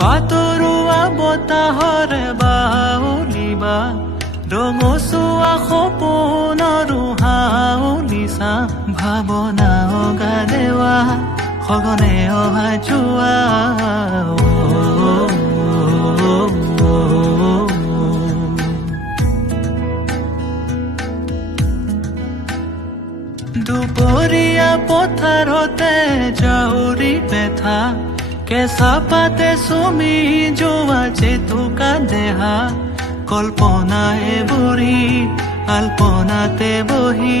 বাতৰুৱা বতাহৰে বাউলিবা ৰঙচুৱা সপোনৰো হাউলিছা ভাৱনা অগাদেৱা সঘনে অহা যোৱা দুপৰীয়া পথাৰতে জাউৰি বেথা কেঁচা পাতে চুমি যোৱা জেতুকা দেহা কল্পনায়ে বুঢ়ী আল্পনাতে বহি